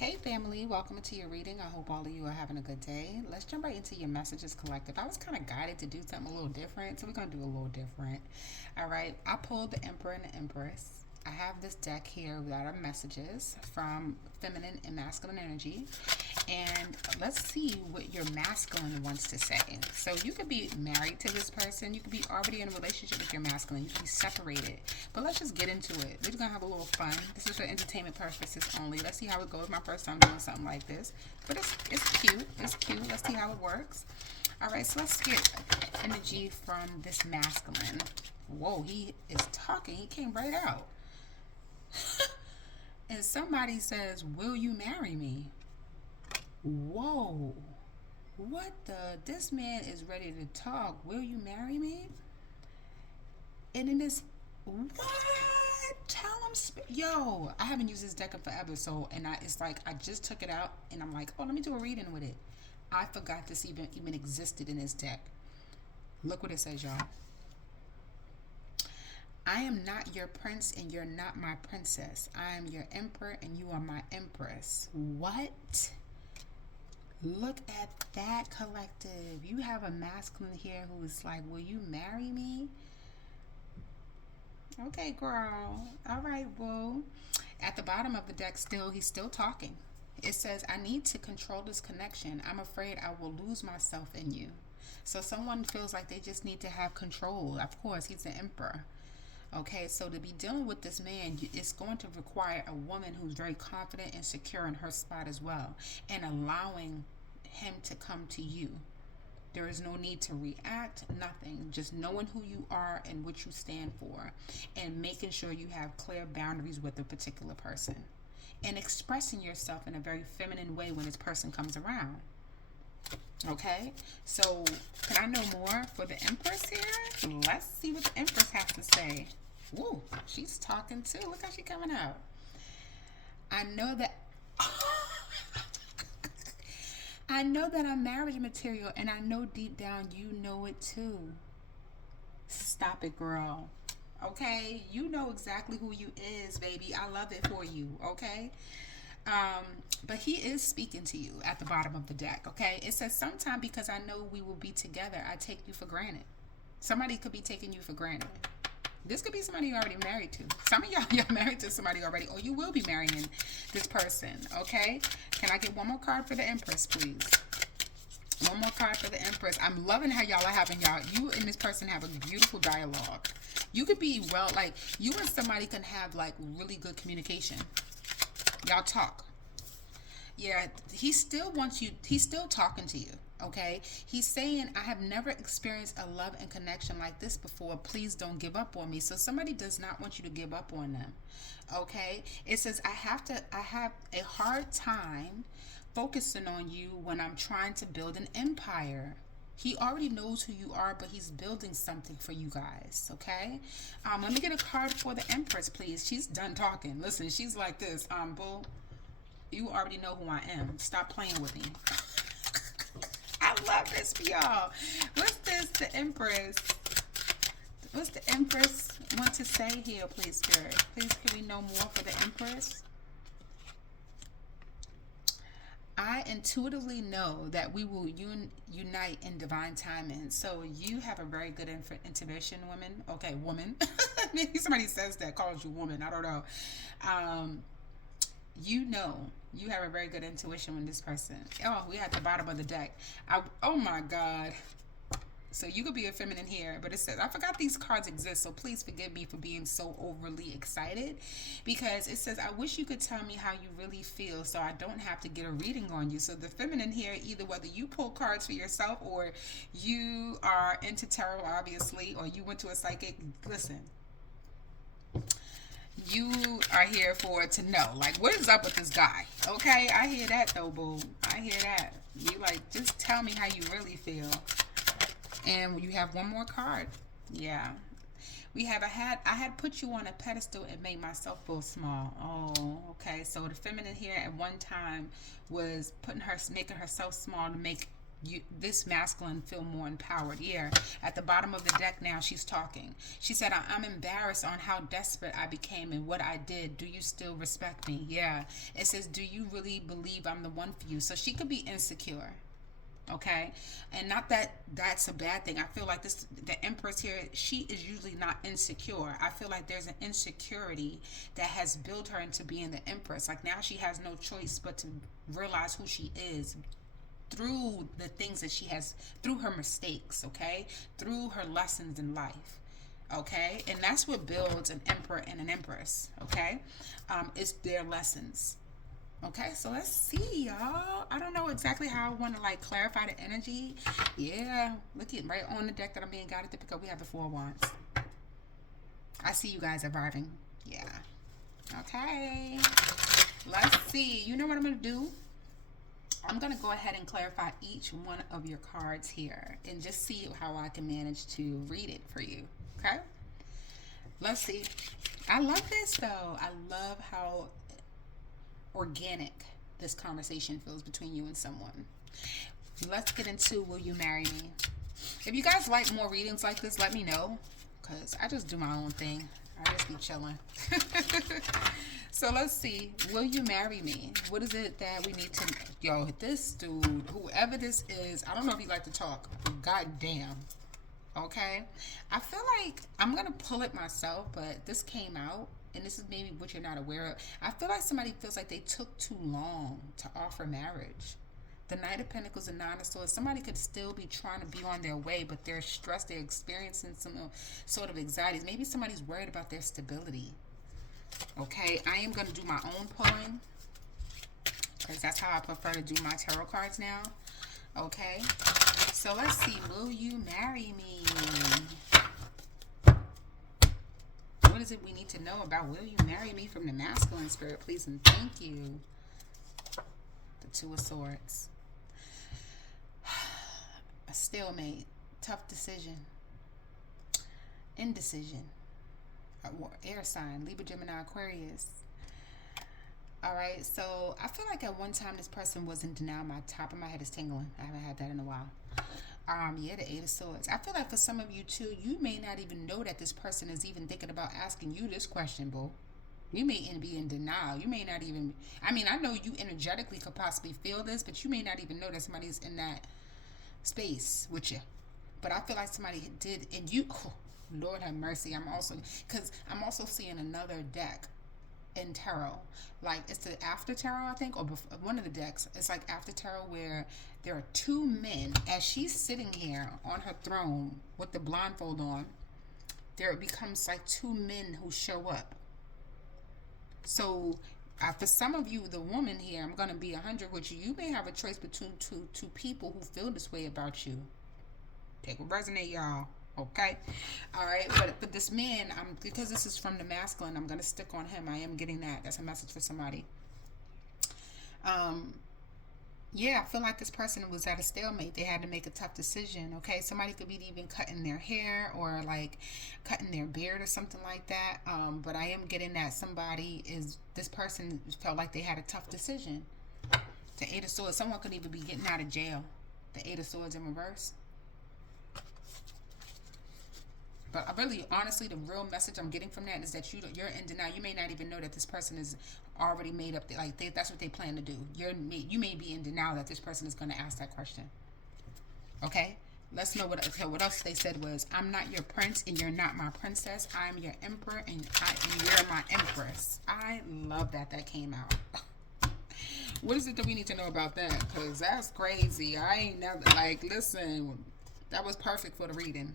Hey family, welcome to your reading. I hope all of you are having a good day. Let's jump right into your messages collective. I was kind of guided to do something a little different, so we're going to do a little different. All right, I pulled the Emperor and the Empress. I have this deck here that are messages from feminine and masculine energy. And let's see what your masculine wants to say. So you could be married to this person. You could be already in a relationship with your masculine. You could be separated. But let's just get into it. We're just going to have a little fun. This is for entertainment purposes only. Let's see how it goes. My first time doing something like this. But it's cute. It's cute. Let's see how it works. All right, so let's get energy from this masculine. Whoa, he is talking. He came right out. And somebody says, "Will you marry me?" Whoa. What the? This man is ready to talk. Will you marry me? And in this, what? Tell him, yo, I haven't used this deck in forever. So, it's like, I just took it out and I'm like, oh, let me do a reading with it. I forgot this even existed in this deck. Look what it says, y'all. I am not your prince and you're not my princess. I am your emperor and you are my empress. What? Look at that, collective. You have a masculine here who is like, will you marry me? Okay, girl. All right, boo. At the bottom of the deck, he's still talking. It says, I need to control this connection. I'm afraid I will lose myself in you. So someone feels like they just need to have control. Of course, he's the emperor. Okay, so to be dealing with this man, it's going to require a woman who's very confident and secure in her spot as well, and allowing him to come to you. There is no need to react, nothing. Just knowing who you are and what you stand for, and making sure you have clear boundaries with a particular person, and expressing yourself in a very feminine way when this person comes around. Okay, so can I know more for the Empress here? Let's see what the Empress has to say. Woo, she's talking too. Look how she's coming out. I know that. I know that I'm marriage material, and I know deep down you know it too. Stop it, girl. Okay, you know exactly who you is, baby. I love it for you. Okay. Um, but he is speaking to you at the bottom of the deck. Okay, it says sometime because I know we will be together, I take you for granted. Somebody could be taking you for granted. This could be somebody you're already married to. Some of y'all, you're married to somebody already, or you will be marrying this person. Okay, can I get one more card for the Empress, please? One more card for the Empress. I'm loving how y'all are having you and this person have a beautiful dialogue. You could be like you and somebody can have like really good communication. Y'all talk. Yeah, he still wants you. He's still talking to you. Okay, he's saying, I have never experienced a love and connection like this before. Please don't give up on me. So somebody does not want you to give up on them. Okay, it says, I have a hard time focusing on you when I'm trying to build an empire. He already knows who you are, but he's building something for you guys. Okay, let me get a card for the Empress, please. She's done talking. Listen, she's like this. Boo, you already know who I am. Stop playing with me. I love this for y'all. What's this? The Empress. What's the Empress want to say here, please, Spirit? Please, can we know more for the Empress? I intuitively know that we will unite in divine timing. So you have a very good intuition, woman. Okay, woman. Maybe somebody says that, calls you woman. I don't know. You know, you have a very good intuition with this person. Oh, we at the bottom of the deck. Oh my God. So you could be a feminine here, but it says, I forgot these cards exist, so please forgive me for being so overly excited, because it says, I wish you could tell me how you really feel so I don't have to get a reading on you. So the feminine here, either whether you pull cards for yourself or you are into tarot, obviously, or you went to a psychic, listen, you are here for to know, like, what is up with this guy? Okay, I hear that though, boo. I hear that. You like, just tell me how you really feel. And you have one more card. Yeah. We have I had put you on a pedestal and made myself feel small. Oh, okay. So the feminine here at one time was making herself small to make this masculine feel more empowered. Yeah. At the bottom of the deck now, she's talking. She said, I'm embarrassed on how desperate I became and what I did. Do you still respect me? Yeah. It says, do you really believe I'm the one for you? So she could be insecure. Okay, and not that that's a bad thing. I feel like the Empress here, she is usually not insecure. I feel like there's an insecurity that has built her into being the Empress. Like now she has no choice but to realize who she is through the things that she has, through her mistakes, okay, through her lessons in life. Okay, and that's what builds an emperor and an empress. Okay, it's their lessons. Okay, so let's see, y'all. I don't know exactly how I want to like clarify the energy. Yeah, look at right on the deck that I'm being guided to pick up. We have the Four of Wands. I see you guys arriving. Yeah. Okay. Let's see. You know what I'm gonna do? I'm gonna go ahead and clarify each one of your cards here, and just see how I can manage to read it for you. Okay. Let's see. I love this though. I love how organic this conversation feels between you and someone. Let's get into will you marry me? If you guys like more readings like this, let me know, because I just do my own thing. I just be chilling. So let's see. Will you marry me? What is it that we need to... Yo, this dude, whoever this is, I don't know if he like to talk, but goddamn. Okay? I feel like I'm going to pull it myself, but this came out, and this is maybe what you're not aware of. I feel like somebody feels like they took too long to offer marriage. The Knight of Pentacles and Nine of Swords, somebody could still be trying to be on their way, but they're stressed, they're experiencing some sort of anxieties. Maybe somebody's worried about their stability. Okay, I am going to do my own pulling, because that's how I prefer to do my tarot cards now. Okay, so let's see. Will you marry me? What is it we need to know about will you marry me from the masculine spirit, please and thank you? The Two of Swords. A stalemate, tough decision, indecision, air sign, Libra, Gemini, Aquarius. All right, so I feel like at one time this person was in denial. My top of my head is tingling. I haven't had that in a while. Yeah, the Eight of Swords. I feel like for some of you too, you may not even know that this person is even thinking about asking you this question, boo. You may be in denial. You may not even, I mean, I know you energetically could possibly feel this, but you may not even know that somebody's in that space with you. But I feel like somebody did, and you, oh, Lord have mercy. I'm also seeing another deck in tarot. Like it's the after tarot, I think, or before, one of the decks. It's like after tarot where there are two men as she's sitting here on her throne with the blindfold on. There becomes like two men who show up. So for some of you, the woman here, I'm going to be 100 with you. You may have a choice between two people who feel this way about you. Take what resonate, y'all. Okay. All right. But this man, because this is from the masculine, I'm going to stick on him. I am getting that. That's a message for somebody. Yeah, I feel like this person was at a stalemate. They had to make a tough decision. Okay. Somebody could be even cutting their hair or like cutting their beard or something like that. But I am getting that this person felt like they had a tough decision. The Eight of Swords. Someone could even be getting out of jail. The Eight of Swords in reverse. But I really, honestly, the real message I'm getting from that is that you're in denial. You may not even know that this person is already made up. That's what they plan to do. You may be in denial that this person is going to ask that question. Okay? Let's know what else they said was, I'm not your prince and you're not my princess. I'm your emperor and you're my empress. I love that came out. What is it that we need to know about that? Because that's crazy. I ain't never, listen, that was perfect for the reading.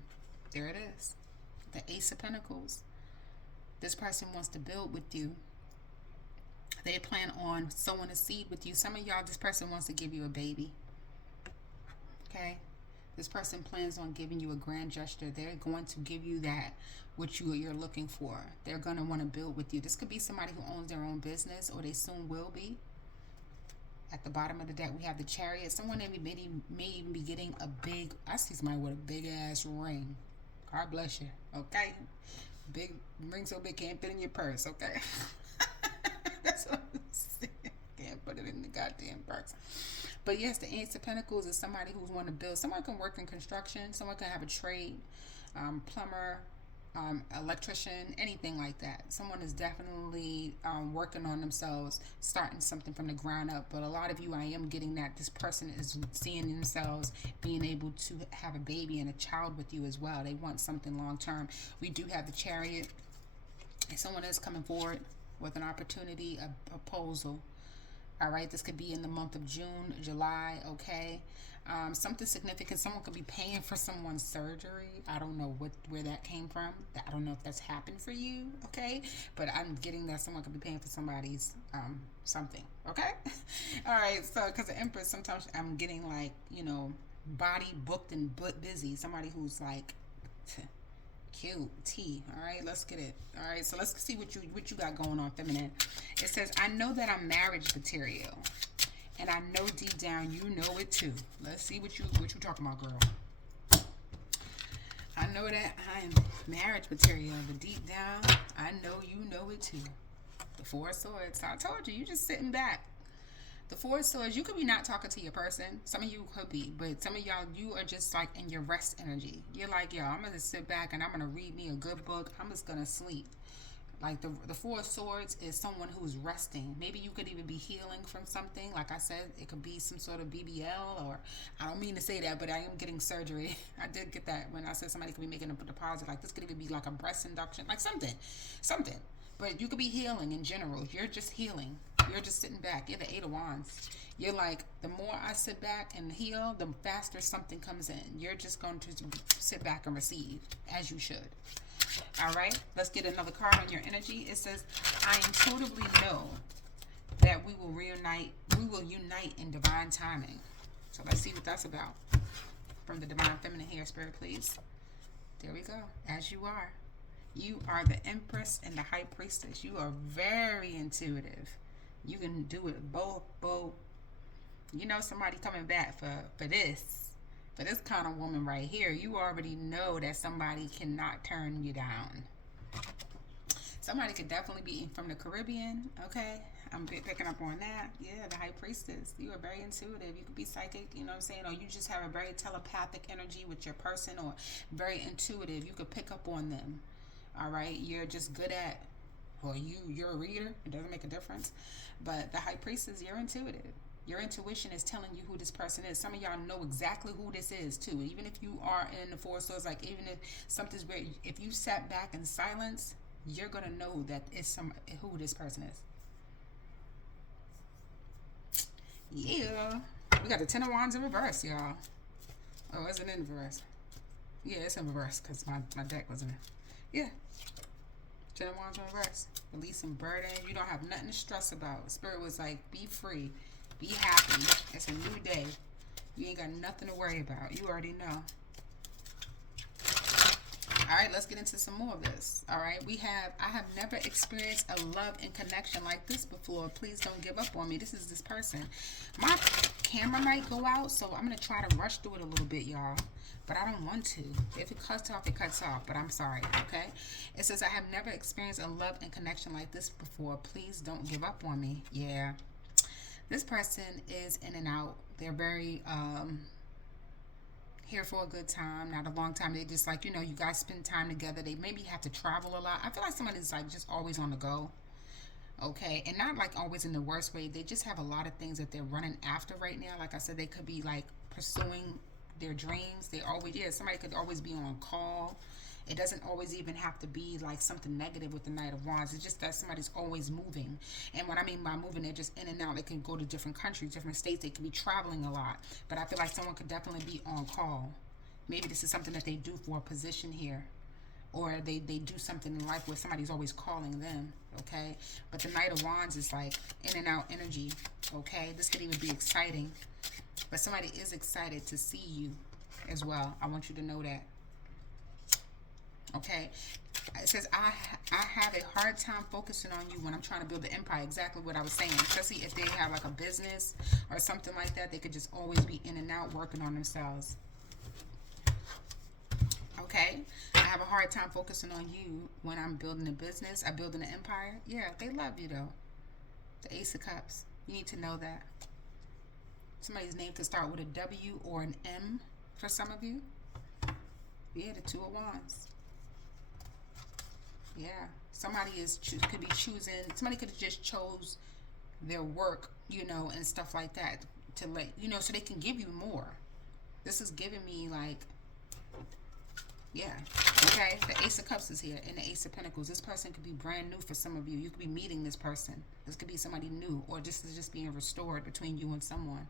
There it is. The Ace of Pentacles. This person wants to build with you. They plan on sowing a seed with you. Some of y'all, this person wants to give you a baby. Okay? This person plans on giving you a grand gesture. They're going to give you that which you're looking for. They're going to want to build with you. This could be somebody who owns their own business, or they soon will be. At the bottom of the deck, we have the Chariot. Someone may even be getting I see somebody with a big ass ring. God bless you. Okay? Big ring so big can't fit in your purse. Okay? That's what I'm saying. Can't put it in the goddamn purse. But yes, the Ace of Pentacles is somebody who's want to build. Someone can work in construction. Someone can have a trade, plumber, electrician, anything like that. Someone is definitely working on themselves, starting something from the ground up. But a lot of you, I am getting that this person is seeing themselves being able to have a baby and a child with you as well. They want something long term. We do have the Chariot, and someone is coming forward with an opportunity, a proposal. All right, this could be in the month of June, July, okay? Something significant. Someone could be paying for someone's surgery. I don't know where that came from. I don't know if that's happened for you, okay? But I'm getting that someone could be paying for somebody's something, okay? All right, so because the Empress, sometimes I'm getting like, body booked and busy. Somebody who's like... cute T. All right, let's get it. All right, so let's see what you got going on, feminine. It says, I know that I'm marriage material, and I know deep down you know it too. Let's see what you talking about, girl. I know that I'm marriage material, but deep down I know you know it too. The Four of Swords. So I told you, you just sitting back. The Four of Swords, you could be not talking to your person. Some of you could be, but some of y'all, you are just like in your rest energy. You're like, yo, I'm going to sit back and I'm going to read me a good book. I'm just going to sleep. Like the Four of Swords is someone who's resting. Maybe you could even be healing from something. Like I said, it could be some sort of BBL, or I don't mean to say that, but I am getting surgery. I did get that when I said somebody could be making a deposit. Like this could even be like a breast induction, like something. But you could be healing in general. You're just healing. You're just sitting back. You're the Eight of Wands. You're like, the more I sit back and heal, the faster something comes in. You're just going to sit back and receive, as you should. All right, let's get another card on your energy. It says, I intuitively know that we will unite in divine timing. So let's see what that's about. From the Divine Feminine here, Spirit, please. There we go. As you are. You are the Empress and the High Priestess. You are very intuitive. You can do it both. You know somebody coming back for this kind of woman right here. You already know that somebody cannot turn you down. Somebody could definitely be from the Caribbean, okay? I'm picking up on that. Yeah, the High Priestess. You are very intuitive. You could be psychic, you know what I'm saying? Or you just have a very telepathic energy with your person, or very intuitive. You could pick up on them. All right, you're just good at, or you're a reader. It doesn't make a difference. But the High Priestess, you're intuitive. Your intuition is telling you who this person is. Some of y'all know exactly who this is too. Even if you are in the Four of Swords, like even if something's weird, if you sat back in silence, you're gonna know that it's who this person is. Yeah, we got the Ten of Wands in reverse, y'all. Oh, is it in reverse? Yeah, it's in reverse because my deck wasn't in. Yeah. Ten of Wands in reverse. Releasing burden. You don't have nothing to stress about. Spirit was like, be free. Be happy. It's a new day. You ain't got nothing to worry about. You already know. All right, let's get into some more of this. All right, I have never experienced a love and connection like this before. Please don't give up on me. This is this person. My camera might go out, so I'm going to try to rush through it a little bit, y'all. But I don't want to. If it cuts off, it cuts off. But I'm sorry, okay? It says, I have never experienced a love and connection like this before. Please don't give up on me. Yeah. This person is in and out. They're very here for a good time, not a long time. They just like, you guys spend time together. They maybe have to travel a lot. I feel like someone is like just always on the go. Okay, and not like always in the worst way. They just have a lot of things that they're running after right now. Like I said, they could be like pursuing their dreams. Somebody could always be on call. It doesn't always even have to be like something negative with the Knight of Wands. It's just that somebody's always moving. And what I mean by moving, they're just in and out. They can go to different countries, different states. They can be traveling a lot. But I feel like someone could definitely be on call. Maybe this is something that they do for a position here. Or they do something in life where somebody's always calling them, okay? But the Knight of Wands is like in and out energy, okay? This could even be exciting. But somebody is excited to see you as well. I want you to know that. Okay, it says, I have a hard time focusing on you when I'm trying to build the empire. Exactly what I was saying. Especially if they have like a business or something like that. They could just always be in and out working on themselves. Okay, I have a hard time focusing on you when I'm building a business. I'm building an empire. Yeah, they love you though. The Ace of Cups. You need to know that. Somebody's name could start with a W or an M for some of you. Yeah, the Two of Wands. Yeah, somebody could be choosing. Somebody could have just chose their work, you know, and stuff like that to let you know, so they can give you more. This is giving me like, yeah, okay. The Ace of Cups is here, and the Ace of Pentacles. This person could be brand new for some of you. You could be meeting this person. This could be somebody new, or this is just being restored between you and someone.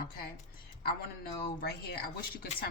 Okay, I want to know right here. I wish you could tell me